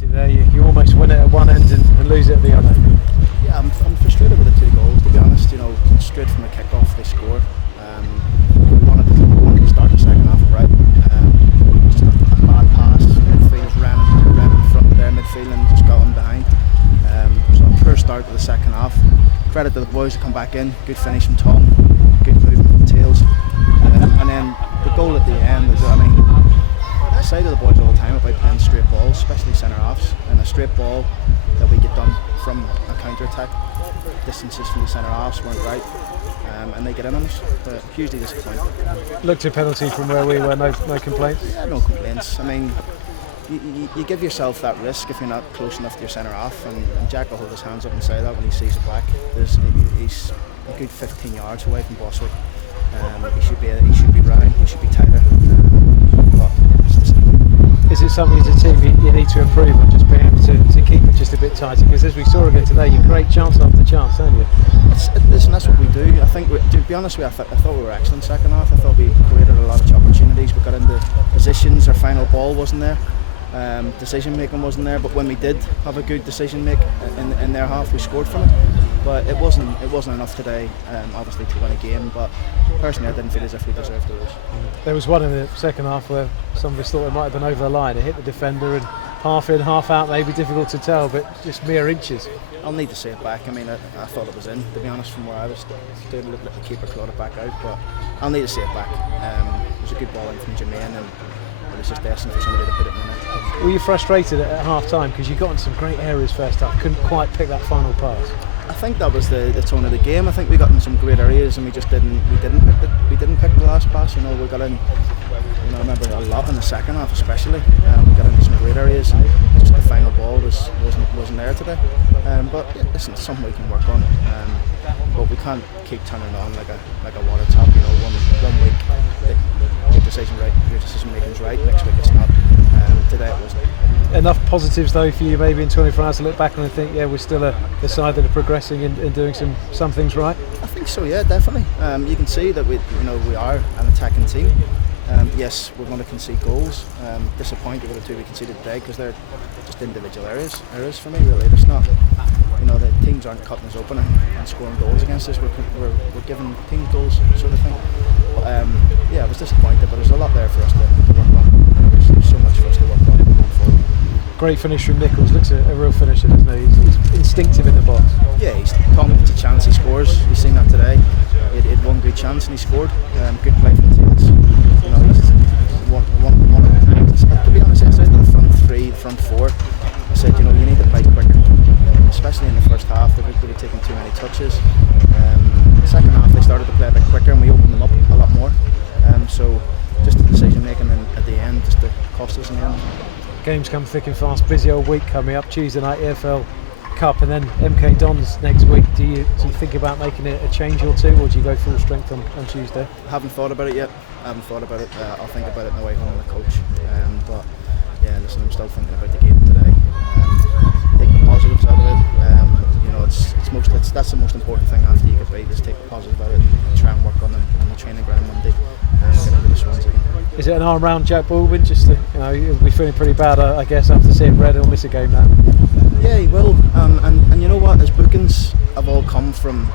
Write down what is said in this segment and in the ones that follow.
There, you almost win it at one end and lose it at the other. Yeah, I'm frustrated with the 2 goals, to be honest. Straight from the kick-off they score. We wanted to start the second half right. Just a bad pass. Midfielders ran in front of their midfield and just got them behind. So a poor start to the second half. Credit to the boys who come back in. Good finish from Tom. Good movement from Tails. And then the goal at the end. I say to the boys all the time about playing straight balls, especially centre halves, and a straight ball that we get done from a counter attack. Distances from the centre halves weren't right, and they get in on us. But hugely disappointing. Looked a penalty from where we were, no complaints. Yeah, no complaints. You give yourself that risk if you're not close enough to your centre half, and Jack will hold his hands up and say that when he sees it back. He's a good 15 yards away from Boswick. He should be round. He should be tighter. But is it something as a team you need to improve on, just being able to keep it just a bit tighter? Because as we saw again today, you create chance after chance, don't you? Listen, that's what we do. I think, to be honest with you, I thought we were excellent second half. I thought we created a lot of opportunities. We got into positions. Our final ball wasn't there. Decision making wasn't there. But when we did have a good decision make in their half, we scored from it. But it wasn't enough today, obviously, to win a game. But personally, I didn't feel as if we deserved to lose. There was one in the second half where some of us thought it might have been over the line. It hit the defender, and half in, half out, maybe difficult to tell, but just mere inches. I'll need to see it back. I thought it was in, to be honest, from where I was stood. It looked like the keeper clawed it back out, but I'll need to see it back. It was a good ball in from Jermaine, and it was just destined for somebody to put it in the net. Were you frustrated at half time because you got in some great areas first half, couldn't quite pick that final pass? I think that was the tone of the game. I think we got in some great areas and we didn't pick the last pass. We got in, I remember a lot in the second half especially. We got into some great areas and just the final ball wasn't there today. But yeah, listen, it's something we can work on. But we can't keep turning on like a water tap. One week your decision making's right. Next week it's not. Today it wasn't. Enough positives though for you maybe in 24 hours to look back and think, yeah, we're still a side that are progressing and doing some things right. I think so, yeah, definitely. You can see that we are an attacking team. Yes, we're going to concede goals. Disappointed with the 2 we conceded today because they're just individual errors for me really. It's not, the teams aren't cutting us open and scoring goals against us. We're giving teams goals sort of thing. But, yeah, I was disappointed, but there's a lot there for us to work on. There's so much for us to work on going forward. Great finish from Nichols. Looks a real finisher, doesn't he? He's instinctive in the box. Yeah, he's calm. It's a chance. He scores. You've seen that today. He had one good chance and he scored. Good play from Tails. He's one of the times. To be honest, I said to the front 3, the front 4. I said, you need to play quicker, especially in the first half. They were taking too many touches. The second half they started to play a bit quicker and we opened them up a lot more. So just the decision making at the end just to cost us in the end. Games come thick and fast. Busy old week coming up. Tuesday night EFL Cup and then MK Dons next week. Do you think about making a change or two, or do you go full strength on Tuesday? I haven't thought about it yet. I'll think about it on the way home with the coach. But yeah, listen, I'm still thinking about the game today. Take the positives out of it. That's the most important thing after you get beat, is take the positive out of it and try and work on them on the training ground Monday and get into the Swans again. Is it an arm round Jack Baldwin? He'll be feeling pretty bad, I guess, after seeing red. He'll miss a game now. Yeah, he will. And you know what? His bookings have all come from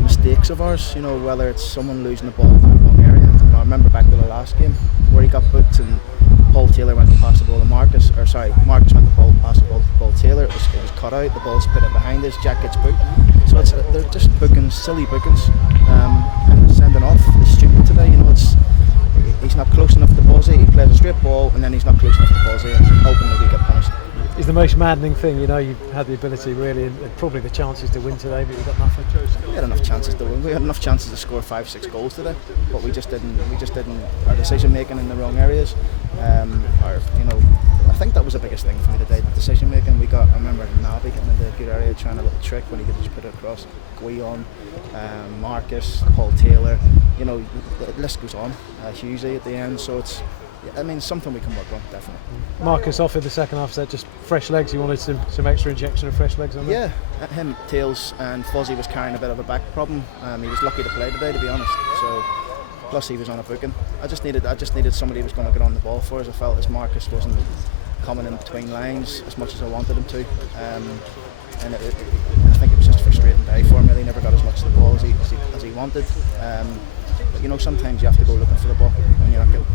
mistakes of ours. Whether it's someone losing the ball in the wrong area. I remember back to the last game where he got booked and Paul Taylor went to pass the ball to Marcus went to pass the ball to Paul Taylor. It was cut out. The ball's put it behind us. Jack gets booked. So they're just bookings, silly bookings, and sending off is stupid today. He's not close enough to Ballsy. He plays a straight ball and then he's not close enough to Ballsy, and ultimately we get punished. It's the most maddening thing, you've had the ability really and probably the chances to win today, but you've got nothing. We had enough chances to win. We had enough chances to score 5-6 goals today, but we just didn't. Our decision making in the wrong areas. I think that was the biggest thing for me today. The decision making. I remember Naby getting into a good area, trying a little trick when he could just put it across. Guion, Marcus, Paul Taylor. The list goes on. Hughesy at the end. So it's. Something we can work on, definitely. Marcus off in the second half, said just fresh legs. He wanted some extra injection of fresh legs on there. Yeah, him, Tails, and Fuzzy was carrying a bit of a back problem. He was lucky to play today, to be honest. So, plus he was on a booking. I just needed somebody who was going to get on the ball for us. I felt as Marcus coming in between lines as much as I wanted him to. And I think it was just a frustrating day for him. Really, never got as much of the ball as he wanted. But you know, sometimes you have to go looking for the ball when you're not getting